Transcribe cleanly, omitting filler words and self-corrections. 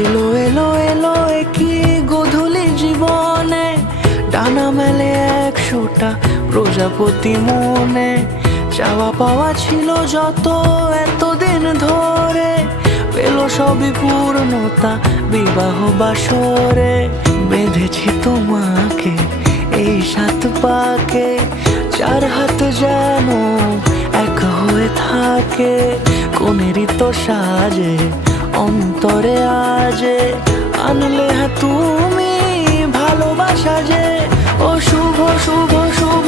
এলো এলো এলো কি গোধূলি জীবনে, ডানা মেলে 100টা প্রজাপতি মনে। চাওয়া পাওয়া ছিল যত এতদিন ধরে, পেল সবই পূর্ণতা বিবাহ বাসরে। বেঁধেছি তোমাকে এই 7 পাকে, 4 হাত যেন এক হয়ে থাকে। কোনেরই তো সাজে অন্তরে আজে, আনলে তুমি ভালোবাসা যে। ও শুভ শুভ শুভ